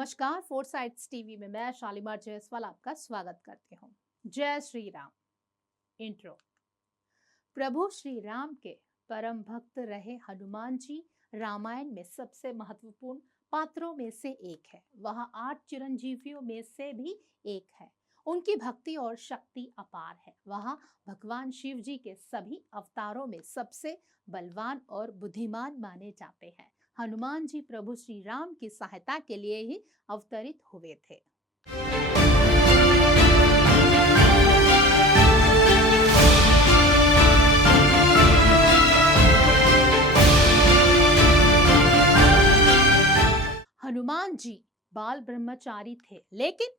नमस्कार, four sides TV में मैं शालीमार जायसवाल आपका स्वागत करती हूँ। जय श्री राम। इंट्रो। प्रभु श्री राम के परम भक्त रहे हनुमान जी रामायण में सबसे महत्वपूर्ण पात्रों में से एक है। वह 8 चिरंजीवियों में से भी एक है। उनकी भक्ति और शक्ति अपार है। वह भगवान शिव जी के सभी अवतारों में सबसे बलवान और बुद्धिमान माने जाते हैं। हनुमान जी प्रभु श्री राम की सहायता के लिए ही अवतरित हुए थे। हनुमान जी बाल ब्रह्मचारी थे, लेकिन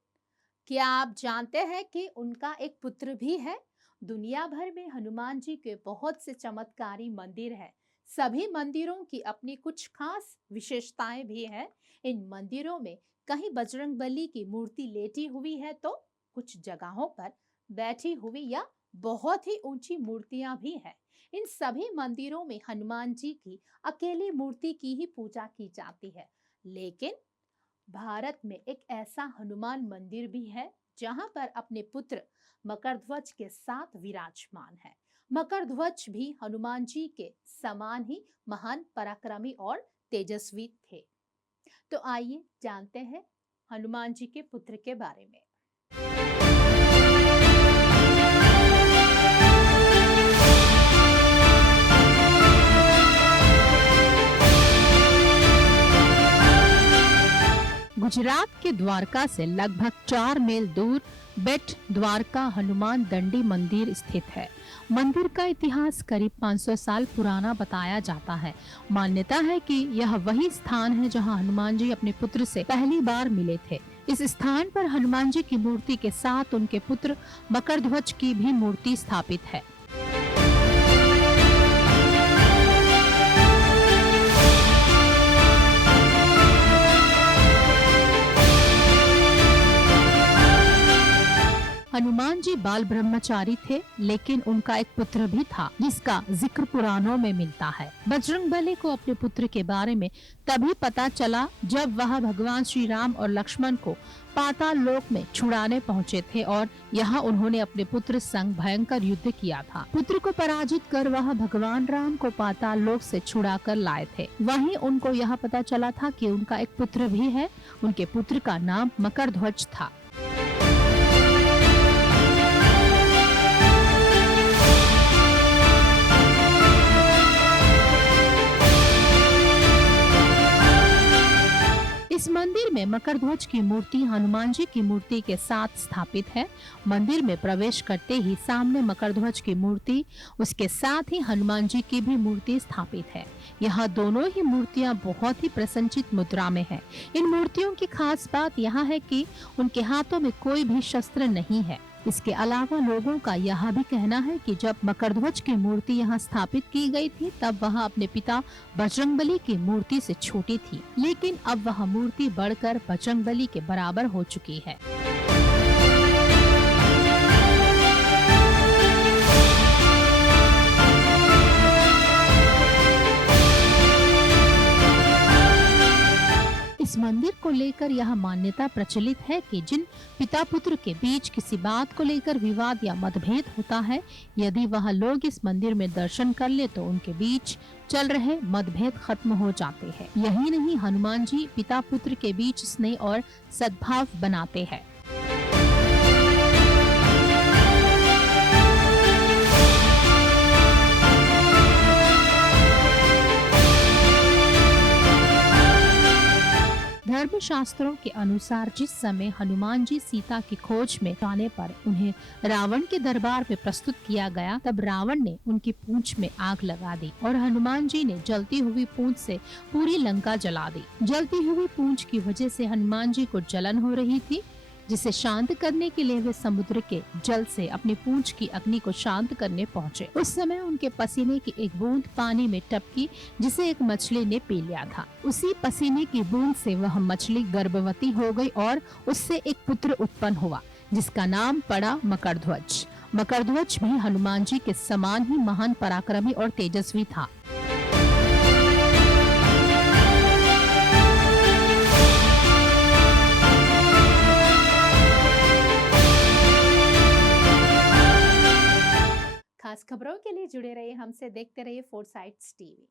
क्या आप जानते हैं कि उनका एक पुत्र भी है? दुनिया भर में हनुमान जी के बहुत से चमत्कारी मंदिर हैं। सभी मंदिरों की अपनी कुछ खास विशेषताएं भी हैं। इन मंदिरों में कहीं बजरंगबली की मूर्ति लेटी हुई है, तो कुछ जगहों पर बैठी हुई या बहुत ही ऊंची मूर्तियां भी हैं। इन सभी मंदिरों में हनुमान जी की अकेली मूर्ति की ही पूजा की जाती है। लेकिन भारत में एक ऐसा हनुमान मंदिर भी है जहां पर अपने पुत्र मकरध्वज के साथ विराजमान है। मकरध्वज भी हनुमान जी के समान ही महान पराक्रमी और तेजस्वी थे। तो आइए जानते हैं हनुमान जी के पुत्र के बारे में। गुजरात के द्वारका से लगभग 4 मील दूर बेट द्वारका हनुमान दंडी मंदिर स्थित है। मंदिर का इतिहास करीब 500 साल पुराना बताया जाता है। मान्यता है कि यह वही स्थान है जहां हनुमान जी अपने पुत्र से पहली बार मिले थे। इस स्थान पर हनुमान जी की मूर्ति के साथ उनके पुत्र मकरध्वज की भी मूर्ति स्थापित है। हनुमान जी बाल ब्रह्मचारी थे, लेकिन उनका एक पुत्र भी था जिसका जिक्र पुराणों में मिलता है। बजरंगबली को अपने पुत्र के बारे में तभी पता चला जब वह भगवान श्री राम और लक्ष्मण को पाताल लोक में छुड़ाने पहुँचे थे और यहाँ उन्होंने अपने पुत्र संग भयंकर युद्ध किया था। पुत्र को पराजित कर वह भगवान राम को पाताल लोक से छुड़ा कर लाए थे। वहीं उनको यह पता चला था कि उनका एक पुत्र भी है। उनके पुत्र का नाम मकरध्वज था। इस मंदिर में मकरध्वज की मूर्ति हनुमान जी की मूर्ति के साथ स्थापित है। मंदिर में प्रवेश करते ही सामने मकरध्वज की मूर्ति, उसके साथ ही हनुमान जी की भी मूर्ति स्थापित है। यह दोनों ही मूर्तियां बहुत ही प्रसन्नचित मुद्रा में है। इन मूर्तियों की खास बात यह है कि उनके हाथों में कोई भी शस्त्र नहीं है। इसके अलावा लोगों का यह भी कहना है कि जब मकरध्वज की मूर्ति यहाँ स्थापित की गई थी तब वह अपने पिता बजरंगबली की मूर्ति से छोटी थी, लेकिन अब वह मूर्ति बढ़कर बजरंगबली के बराबर हो चुकी है। इस मंदिर को लेकर यह मान्यता प्रचलित है कि जिन पिता पुत्र के बीच किसी बात को लेकर विवाद या मतभेद होता है, यदि वह लोग इस मंदिर में दर्शन कर ले तो उनके बीच चल रहे मतभेद खत्म हो जाते हैं। यही नहीं, हनुमान जी पिता पुत्र के बीच स्नेह और सद्भाव बनाते हैं। धर्म शास्त्रों के अनुसार जिस समय हनुमान जी सीता की खोज में जाने पर उन्हें रावण के दरबार में प्रस्तुत किया गया, तब रावण ने उनकी पूंछ में आग लगा दी और हनुमान जी ने जलती हुई पूंछ से पूरी लंका जला दी। जलती हुई पूंछ की वजह से हनुमान जी को जलन हो रही थी, जिसे शांत करने के लिए वे समुद्र के जल से अपनी पूंछ की अग्नि को शांत करने पहुँचे। उस समय उनके पसीने की एक बूंद पानी में टपकी, जिसे एक मछली ने पी लिया था। उसी पसीने की बूंद से वह मछली गर्भवती हो गई और उससे एक पुत्र उत्पन्न हुआ, जिसका नाम पड़ा मकरध्वज। मकरध्वज भी हनुमान जी के समान ही महान पराक्रमी और तेजस्वी था। खबरों के लिए जुड़े रहिए हमसे, देखते रहिए फोर्साइट्स टीवी।